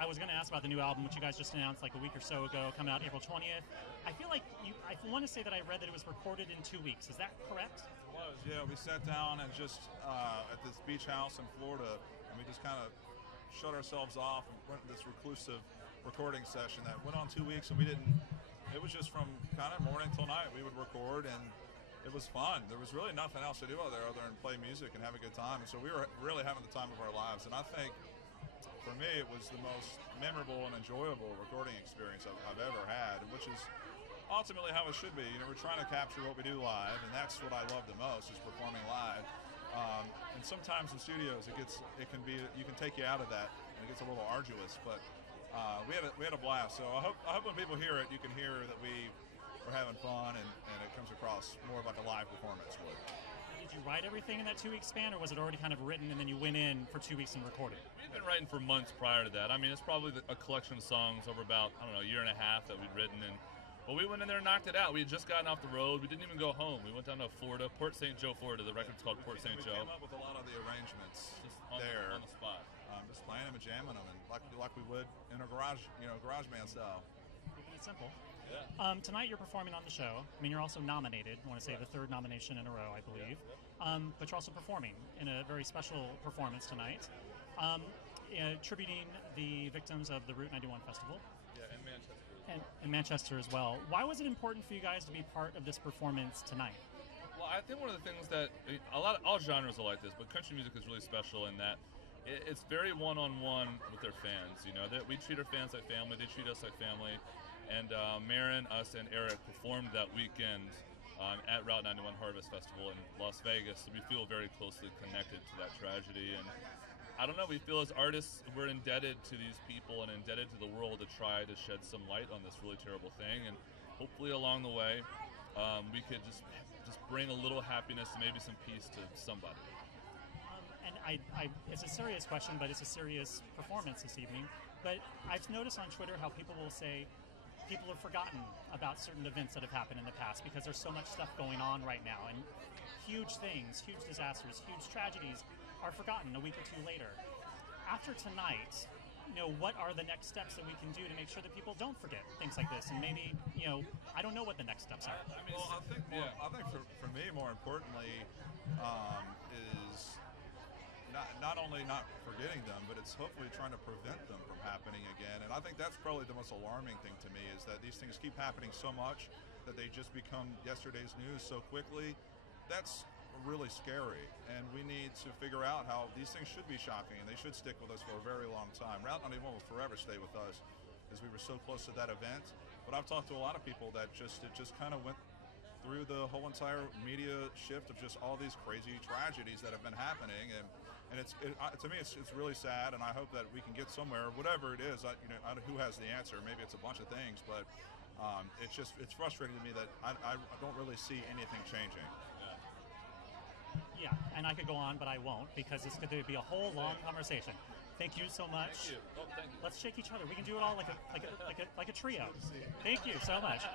I was going to ask about the new album, which you guys just announced like a week or so ago, coming out April 20th. I feel like I want to say that I read that it was recorded in 2 weeks. Is that correct? It was, yeah. We sat down and just at this beach house in Florida, and we just kind of shut ourselves off and went to this reclusive recording session that went on 2 weeks, and we didn't. It was just from kind of morning till night. We would record, and it was fun. There was really nothing else to do out there other than play music and have a good time. And so we were really having the time of our lives. And I think, for me, it was the most memorable and enjoyable recording experience I've ever had, which is ultimately how it should be. You know, we're trying to capture what we do live, and that's what I love the most, is performing live. And sometimes in studios, you can take you out of that, and it gets a little arduous. But we had a blast. So I hope when people hear it, you can hear that we're having fun, and it comes across more of like a live performance would. Did you write everything in that 2 week span, or was it already kind of written and then you went in for 2 weeks and recorded? We've been writing for months prior to that. I mean, it's probably a collection of songs over about, a year and a half that we'd written. But we went in there and knocked it out. We had just gotten off the road. We didn't even go home. We went down to Florida, Port St. Joe, Florida. The record's called Port St. Joe. We came up with a lot of the arrangements just on the spot. Just playing them and jamming them, and like we would in a garage band style. Keeping it simple. Yeah. Tonight you're performing on the show. I mean, you're also nominated. I want to say the third nomination in a row, I believe. But you're also performing in a very special performance tonight, tributing the victims of the Route 91 Festival. Yeah, in Manchester. And in Manchester as well. Why was it important for you guys to be part of this performance tonight? Well, I think one of the things that all genres are like this, but country music is really special in that it's very one-on-one with their fans. You know, that we treat our fans like family. They treat us like family. And Marin, us, and Eric performed that weekend at Route 91 Harvest Festival in Las Vegas. So we feel very closely connected to that tragedy. And I don't know, we feel as artists we're indebted to these people and indebted to the world to try to shed some light on this really terrible thing. And hopefully along the way, we could just bring a little happiness and maybe some peace to somebody. And it's a serious question, but it's a serious performance this evening. But I've noticed on Twitter how people will say people have forgotten about certain events that have happened in the past because there's so much stuff going on right now. And huge things, huge disasters, huge tragedies are forgotten a week or two later. After tonight, what are the next steps that we can do to make sure that people don't forget things like this? And maybe, I don't know what the next steps are. I think for me, more importantly, is not only not forgetting them, but it's hopefully trying to prevent them from happening again. And I think that's probably the most alarming thing to me, is that these things keep happening so much that they just become yesterday's news so quickly. That's really scary, and we need to figure out how these things should be shocking, and they should stick with us for a very long time. Route 91 will forever stay with us, as we were so close to that event. But I've talked to a lot of people that it just kind of went through the whole entire media shift of just all these crazy tragedies that have been happening, and to me it's really sad, and I hope that we can get somewhere, whatever it is. Who has the answer? Maybe it's a bunch of things, but it's frustrating to me that I don't really see anything changing. Yeah, and I could go on, but I won't, because this could be a whole long conversation. Thank you so much. Thank you. Oh, thank you. Let's shake each other. We can do it all like a trio. Thank you so much.